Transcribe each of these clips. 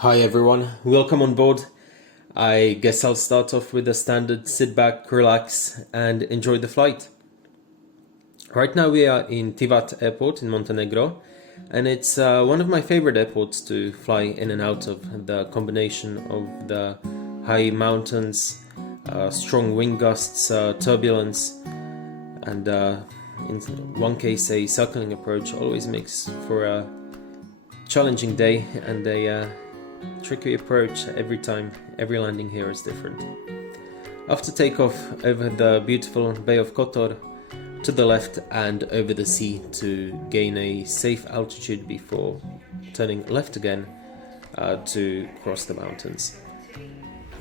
Hi everyone, welcome on board. I guess I'll start off with a standard sit back, relax and enjoy the flight. Right now we are in Tivat airport in Montenegro, and it's one of my favorite airports to fly in and out of. The combination of the high mountains, strong wind gusts, turbulence, and in one case a circling approach always makes for a challenging day and a tricky approach every time. Every landing here is different. After takeoff over the beautiful Bay of Kotor to the left and over the sea to gain a safe altitude before turning left again to cross the mountains.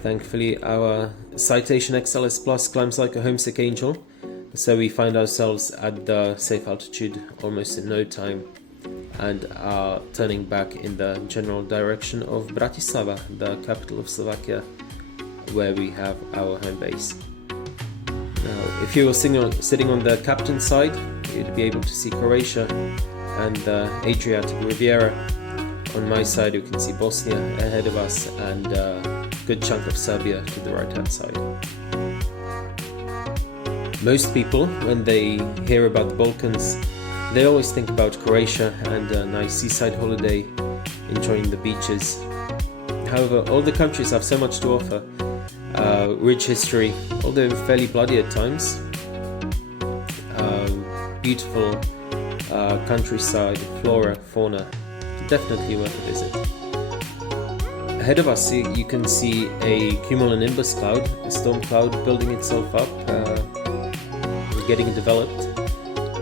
Thankfully our Citation XLS Plus climbs like a homesick angel, so we find ourselves at the safe altitude almost in no time and are turning back in the general direction of Bratislava, the capital of Slovakia, where we have our home base. Now, if you were sitting on the captain's side, you'd be able to see Croatia and the Adriatic Riviera. On my side, you can see Bosnia ahead of us and a good chunk of Serbia to the right-hand side. Most people, when they hear about the Balkans, they always think about Croatia and a nice seaside holiday, enjoying the beaches. However, all the countries have so much to offer. Rich history, although fairly bloody at times. Beautiful countryside, flora, fauna, definitely worth a visit. Ahead of us you can see a cumulonimbus cloud, a storm cloud building itself up, getting developed.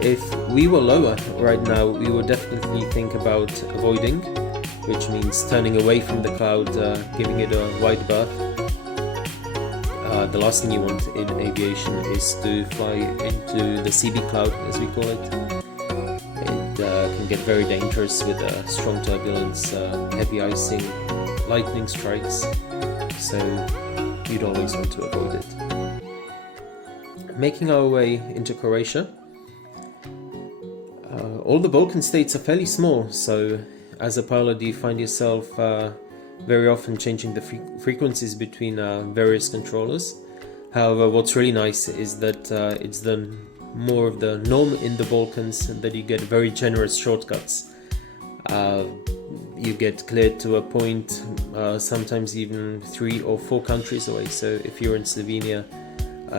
If we were lower right now, we would definitely think about avoiding, which means turning away from the cloud, giving it a wide berth. The last thing you want in aviation is to fly into the CB cloud, as we call it. It can get very dangerous with strong turbulence, heavy icing, lightning strikes, so you'd always want to avoid it. Making our way into Croatia. All the Balkan states are fairly small, so as a pilot you find yourself very often changing the frequencies between various controllers. However, what's really nice is that it's the more of the norm in the Balkans that you get very generous shortcuts. You get cleared to a point, sometimes even 3 or 4 countries away. So if you're in Slovenia,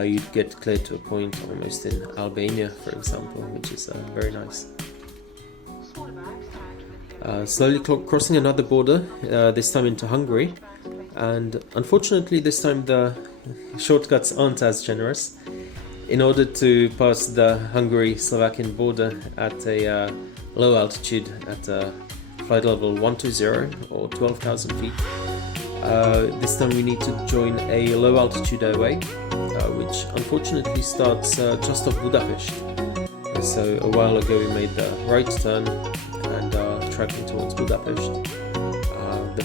you'd get cleared to a point almost in Albania, for example, which is very nice. Slowly crossing another border, this time into Hungary, and unfortunately this time the shortcuts aren't as generous. In order to pass the Hungary-Slovakian border at a low altitude, at flight level 120 or 12,000 feet, this time we need to join a low altitude airway, which unfortunately starts just off Budapest. So a while ago we made the right turn and tracking towards Budapest. The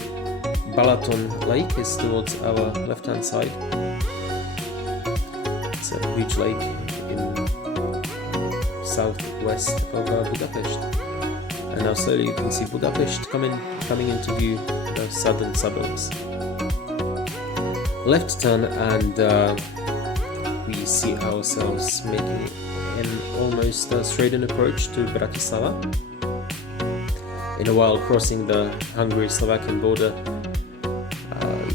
Balaton Lake is towards our left-hand side. It's a huge lake in southwest of Budapest. And now slowly you can see Budapest coming into view, the southern suburbs. Left turn and we see ourselves making an almost straight-in approach to Bratislava. In a while crossing the Hungary-Slovakian border,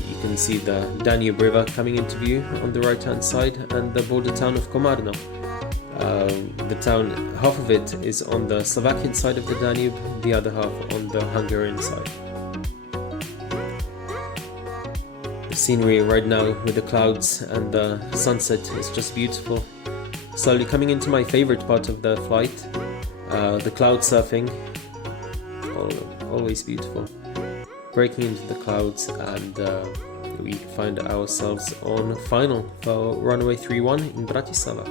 you can see the Danube River coming into view on the right-hand side and the border town of Komárno. The town, half of it is on the Slovakian side of the Danube, the other half on the Hungarian side. The scenery right now with the clouds and the sunset is just beautiful. Slowly coming into my favorite part of the flight, the cloud surfing. Always beautiful. Breaking into the clouds and we find ourselves on final for runway 31 in Bratislava.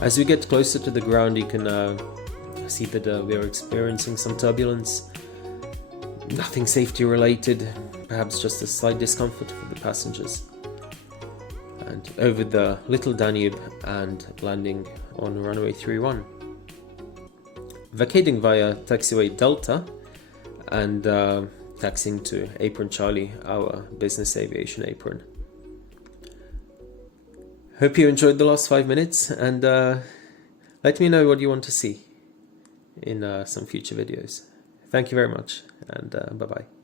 As we get closer to the ground you can see that we are experiencing some turbulence. Nothing safety related, perhaps just a slight discomfort for the passengers. And over the little Danube and landing on runway 31. Vacating via taxiway Delta and taxiing to Apron Charlie, our business aviation apron. Hope you enjoyed the last 5 minutes, and let me know what you want to see in some future videos. Thank you very much, and bye-bye.